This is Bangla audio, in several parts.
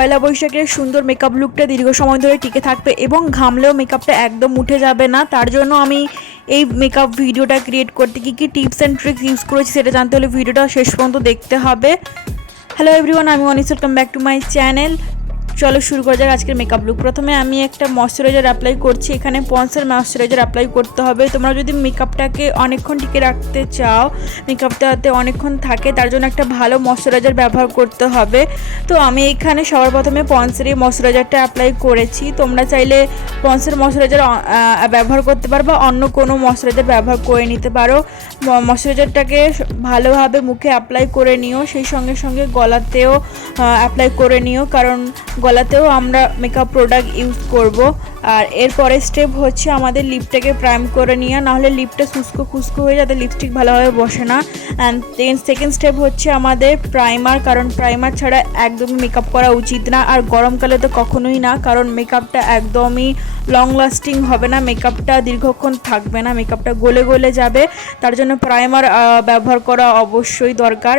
পয়লা বৈশাখের সুন্দর মেকআপ লুকটা দীর্ঘ সময় ধরে টিকে থাকবে এবং ঘামলেও মেকআপটা একদম উঠে যাবে না। তার জন্য আমি এই মেকআপ ভিডিওটা ক্রিয়েট করতে কী টিপস অ্যান্ড ট্রিক্স ইউজ করেছি সেটা জানতে হলে ভিডিওটা শেষ পর্যন্ত দেখতে হবে। হ্যালো এভরিওয়ান, আমি Anis, welcome back to my channel. চলো শুরু করা যাক আজকের মেকআপ লুক। প্রথমে আমি একটা ময়শ্চারাইজার অ্যাপ্লাই করছি। এখানে পন্সের ময়শ্চারাইজার অ্যাপ্লাই করতে হবে। তোমরা যদি মেকআপটাকে অনেকক্ষণ টিকে রাখতে চাও, মেকআপটাতে অনেকক্ষণ থাকে, তার জন্য একটা ভালো ময়শ্চারাইজার ব্যবহার করতে হবে। তো আমি এখানে সবার প্রথমে পন্সের এই ময়শ্চারাইজারটা অ্যাপ্লাই করেছি। তোমরা চাইলে পন্সের ময়শ্চারাইজার ব্যবহার করতে পারো বা অন্য কোনো ময়শ্চারাইজার ব্যবহার করে নিতে পারো। ময়শ্চারাইজারটাকে ভালোভাবে মুখে অ্যাপ্লাই করে নিও, সেই সঙ্গে সঙ্গে গলাতেও অ্যাপ্লাই করে নিও, কারণ গলাতেও আমরা মেকআপ প্রোডাক্ট ইউজ করব। আর এরপরে স্টেপ হচ্ছে আমাদের লিপটাকে প্রাইম করে নেওয়া, নাহলে লিপটা শুষ্ক খুস্কো হয়ে যাতে লিপস্টিক ভালোভাবে বসে না। অ্যান্ড দেন সেকেন্ড স্টেপ হচ্ছে আমাদের প্রাইমার, কারণ প্রাইমার ছাড়া একদমই মেকআপ করা উচিত না। আর গরমকালে তো কখনোই না, কারণ মেকআপটা একদমই লং লাস্টিং হবে না, মেকআপটা দীর্ঘক্ষণ থাকবে না, মেকআপটা গলে গলে যাবে। তার জন্য প্রাইমার ব্যবহার করা অবশ্যই দরকার।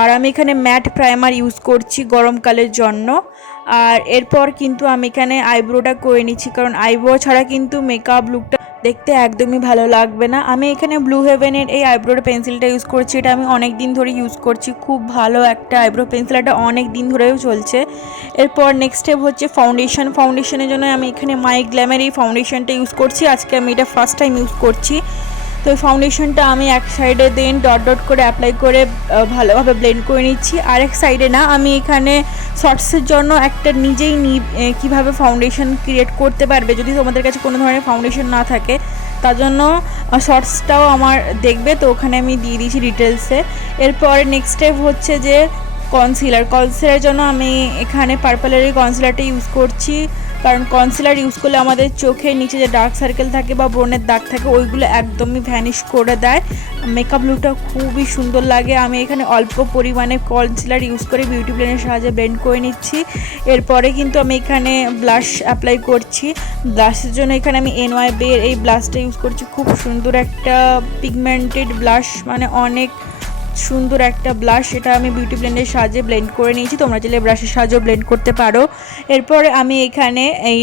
আর আমি এখানে ম্যাট প্রাইমার ইউজ করছি গরমকালের জন্য। আর এরপর কিন্তু আমি এখানে আইব্রোটা করে নিচ্ছি, কারণ আইব্রো ছাড়া কিন্তু মেকআপ লুকটা দেখতে একদমই ভালো লাগবে না। আমি এখানে ব্লু হেভেনের এই আইব্রো পেন্সিলটা ইউজ করছি। এটা আমি অনেক দিন ধরে ইউজ করছি, খুব ভালো একটা আইব্রো পেন্সিল, এটা অনেক দিন ধরেও চলছে। এরপর নেক্সট স্টেপ হচ্ছে ফাউন্ডেশন। ফাউন্ডেশনের জন্য আমি এখানে মাই গ্ল্যামের এই ফাউন্ডেশনটা ইউজ করছি। আজকে আমি এটা ফার্স্ট টাইম ইউজ করছি। তো এই ফাউন্ডেশনটা আমি এক সাইডে দেন ডট ডট করে অ্যাপ্লাই করে ভালোভাবে ব্লেন্ড করে নিচ্ছি। আরেক সাইডে না, আমি এখানে শর্টসের জন্য একটা নিজেই কীভাবে ফাউন্ডেশন ক্রিয়েট করতে পারবে যদি তোমাদের কাছে কোনো ধরনের ফাউন্ডেশন না থাকে, তার জন্য শর্টসটাও আমার দেখবে, তো ওখানে আমি দিয়ে দিয়েছি ডিটেলসে। এরপরে নেক্সট স্টেপ হচ্ছে যে কনসিলারের জন্য আমি এখানে পার্পলের এই কনসিলারটা ইউজ করছি, কারণ কনসিলার ইউজ করলে আমাদের চোখের নিচে যে ডার্ক সার্কেল থাকে বা ব্রণের দাগ থাকে ওইগুলো একদমই ভ্যানিশ করে দেয়। মেকআপ লুকটা খুবই সুন্দর লাগে। আমি এখানে অল্প পরিমাণে কনসিলার ইউজ করে বিউটি ব্লেন্ডের সাহায্যে ব্লেন্ড করে নিচ্ছি। এরপরে কিন্তু আমি এখানে ব্লাশ অ্যাপ্লাই করছি। ব্লাশের জন্য এখানে আমি NYB এর এই ব্লাশটা ইউজ করছি। খুব সুন্দর একটা পিগমেন্টেড ব্লাশ, মানে অনেক সুন্দর একটা ব্লাশ। এটা আমি বিউটি ব্লেন্ডের সাহায্যে ব্লেন্ড করে নিয়েছি, তোমরা চাইলে ব্রাশের সাহায্যে ব্লেন্ড করতে পারো। এরপরে আমি এখানে এই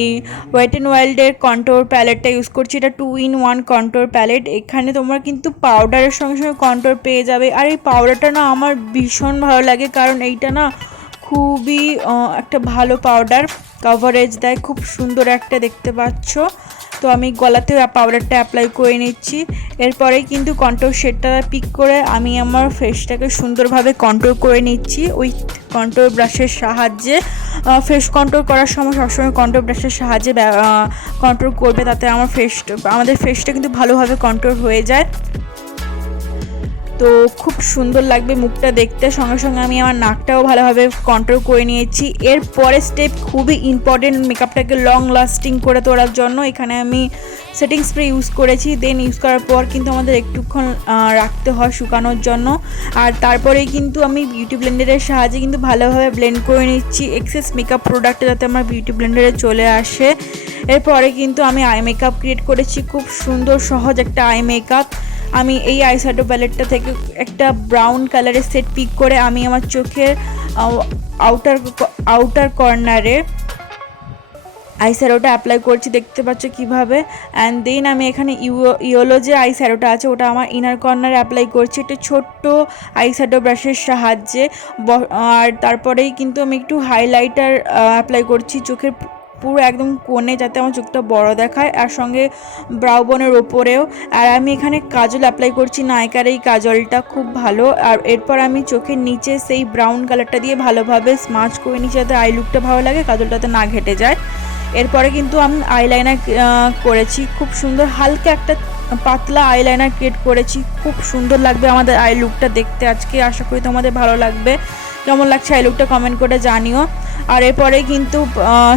ওয়েট অ্যান্ড ওয়াইল্ডের কন্ট্রোর প্যালেটটা ইউজ করছি। এটা 2-in-1 কন্ট্রোর প্যালেট। এখানে তোমরা কিন্তু পাউডারের সঙ্গে সঙ্গে কন্ট্রোর পেয়ে যাবে। আর এই পাউডারটা না আমার ভীষণ ভালো লাগে, কারণ এইটা না খুবই একটা ভালো পাউডার, কভারেজ দেয়, খুব সুন্দর একটা দেখতে পাচ্ছ। তো আমি গলাতেও পাউডারটা অ্যাপ্লাই করে নিচ্ছি। এরপরেই কিন্তু কন্ট্রোর শেডটা পিক করে আমি আমার ফেসটাকে সুন্দরভাবে কন্ট্রোল করে নিচ্ছি ওই কন্ট্রোর ব্রাশের সাহায্যে। ফেস কন্ট্রোল করার সময় সবসময় কন্ট্রোল ব্রাশের সাহায্যে কন্ট্রোল করবে, তাতে আমাদের ফেসটা কিন্তু ভালোভাবে কন্ট্রোল হয়ে যায়। তো খুব সুন্দর লাগবে মুখটা দেখতে। সঙ্গে সঙ্গে আমি আমার নাকটাও ভালোভাবে কন্ট্রোল করে নিয়েছি। এরপরে স্টেপ খুবই ইম্পর্টেন্ট, মেকআপটাকে লং লাস্টিং করে তোলার জন্য এখানে আমি সেটিং স্প্রে ইউজ করেছি। দেন ইউজ করার পর কিন্তু আমাদের একটুক্ষণ রাখতে হয় শুকানোর জন্য। আর তারপরেই কিন্তু আমি বিউটি ব্লেন্ডারের সাহায্যে কিন্তু ভালোভাবে ব্লেন্ড করে নিচ্ছি এক্সেস মেকআপ প্রোডাক্টটা যাতে আমার বিউটি ব্লেন্ডারে চলে আসে। এরপরে কিন্তু আমি আই মেকআপ ক্রিয়েট করেছি, খুব সুন্দর সহজ একটা আই মেকআপ। আমি এই আইশ্যাডো প্যালেটটা থেকে একটা ব্রাউন কালারের সেট পিক করে আমি আমার চোখের আউটার কর্নারে আইশ্যাডোটা অ্যাপ্লাই করছি, দেখতে পাচ্ছ কিভাবে। অ্যান্ড দেন আমি এখানে ইয়েলো যে আইশ্যাডোটা আছে ওটা আমার ইনার কর্নারে অ্যাপ্লাই করছি একটা ছোট্ট আইশ্যাডো ব্রাশের সাহায্যে। আর তারপরেই কিন্তু আমি একটু হাইলাইটার অ্যাপ্লাই করছি চোখের পুরো একদম কোণে, যাতে আমার চোখটা বড় দেখায়, আর সঙ্গে ব্রাউ বোনের ওপরেও। আর আমি এখানে কাজল অ্যাপ্লাই করছি, নায়িকার এই কাজলটা খুব ভালো। আর এরপর আমি চোখের নিচে সেই ব্রাউন কালারটা দিয়ে ভালোভাবে স্মাচ করে নিচ্ছি যাতে আই লুকটা ভালো লাগে, কাজলটাতে না ঘেটে যায়। এরপরে কিন্তু আমি আইলাইনার করেছি, খুব সুন্দর হালকা একটা পাতলা আইলাইনার ক্রিয়েট করেছি। খুব সুন্দর লাগবে আমাদের আই লুকটা দেখতে আজকে। আশা করি তোমাদের ভালো লাগবে। কেমন লাগছে আই লুকটা কমেন্ট করে জানিও। আর এরপরে কিন্তু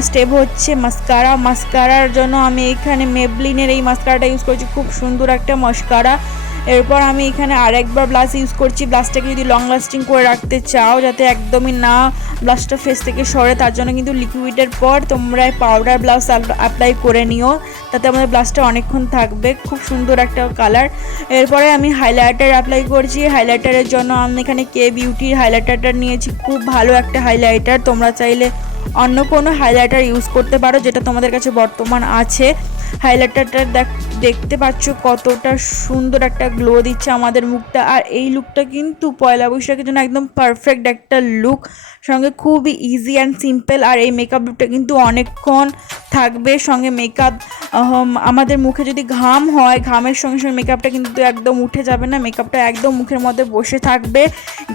স্টেপ হচ্ছে মাস্কারার জন্য আমি এখানে মেবলিনের এই মাস্কারাটা ইউজ করছি, খুব সুন্দর একটা মাস্কারা। এরপর আমি এখানে আরেকবার ব্লাশ ইউজ করছি। ব্লাশটাকে যদি লং লাস্টিং করে রাখতে চাও যাতে একদমই না ব্লাশটা ফেস থেকে সরে, তার জন্য কিন্তু লিকুইডের পর তোমরা পাউডার ব্লাশ অ্যাপ্লাই করে নিও, তাতে আমাদের ব্লাশটা অনেকক্ষণ থাকবে। খুব সুন্দর একটা কালার। এরপরে আমি হাইলাইটার অ্যাপ্লাই করছি। হাইলাইটারের জন্য আমি এখানে কে বিউটির হাইলাইটারটা নিয়েছি, খুব ভালো একটা হাইলাইটার। তোমরা চাইলে অন্য কোনো হাইলাইটার ইউজ করতে পারো যেটা তোমাদের কাছে বর্তমান আছে। হাইলাইটারটা দেখতে পাচ্ছ কতটা সুন্দর একটা গ্লো দিচ্ছে আমাদের মুখটা। আর এই লুকটা কিন্তু পয়লা বৈশাখের জন্য একদম পারফেক্ট একটা লুক, সঙ্গে খুবই ইজি অ্যান্ড সিম্পল। আর এই মেকআপ লুকটা কিন্তু অনেকক্ষণ থাকবে। সঙ্গে মেকআপ আমাদের মুখে যদি ঘাম হয়, ঘামের সঙ্গে সঙ্গে মেকআপটা কিন্তু একদম উঠে যাবে না, মেকআপটা একদম মুখের মধ্যে বসে থাকবে।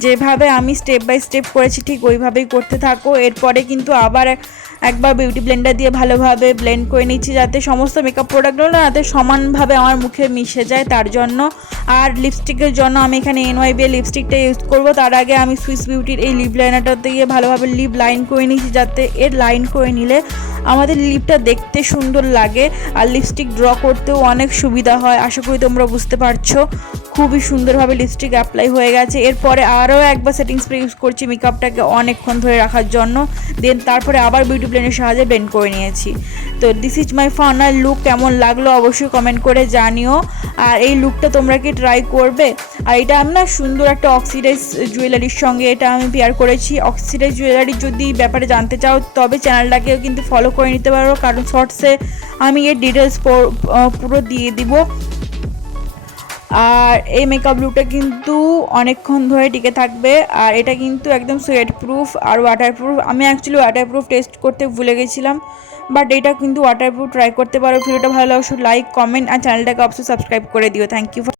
যেভাবে আমি স্টেপ বাই স্টেপ করেছি ঠিক ওইভাবেই করতে থাকো। এরপরে কিন্তু আবার একবার বিউটি ব্লেন্ডার দিয়ে ভালোভাবে ব্লেন্ড করে নিচ্ছি যাতে সমস্ত মেকআপ প্রোডাক্টগুলো যাতে সমানভাবে আমার মুখে মিশে যায় তার জন্য। আর লিপস্টিকের জন্য আমি এখানে NYB লিপস্টিকটা ইউজ করব। তার আগে আমি সুইস বিউটির এই লিপ লাইনারটা দিয়ে ভালোভাবে লিপ লাইন করে নিচ্ছি যাতে এর লাইন করে নিলে আমাদের লিপটা দেখতে সুন্দর লাগে আর লিপস্টিক ড্র করতেও অনেক সুবিধা হয়। আশা করি তোমরা বুঝতে পারছো। খুবই সুন্দরভাবে লিপস্টিক অ্যাপ্লাই হয়ে গেছে। এরপরে আরও একবার সেটিং স্প্রে ইউজ করছি মেকআপটাকে অনেকক্ষণ ধরে রাখার জন্য। দেন তারপরে আবার বিউটি ব্লেন্ডের সাহায্যে ব্লেন্ড করে নিয়েছি। তো this is my final look. কেমন লাগলো অবশ্যই কমেন্ট করে জানিও। আর এই লুকটা তোমরা কি ট্রাই করবে? আর এটা আমি না সুন্দর একটা অক্সিডাইজ জুয়েলারির সঙ্গে এটা আমি পেয়ার করেছি। অক্সিডাইজ জুয়েলারির যদি ব্যাপারে জানতে চাও তবে চ্যানেলটাকেও কিন্তু ফলো করে নিতে পারো, কারণ শর্টসে আমি এর ডিটেলস পুরো দিয়ে দিব। আর এই মেকআপ লুকটা কিন্তু অনেকক্ষণ ধরে টিকে থাকবে। আর এটা কিন্তু একদম সোয়েট প্রুফ আর ওয়াটারপ্রুফ। আমি অ্যাকচুয়ালি ওয়াটারপ্রুফ টেস্ট করতে ভুলে গেছিলাম, বাট এটা কিন্তু ওয়াটারপ্রুফ ট্রাই করতে পারো। ভিডিওটা ভালো লাগলে লাইক, কমেন্ট আর চ্যানেলটাকে অবশ্যই সাবস্ক্রাইব করে দিও। Thank you.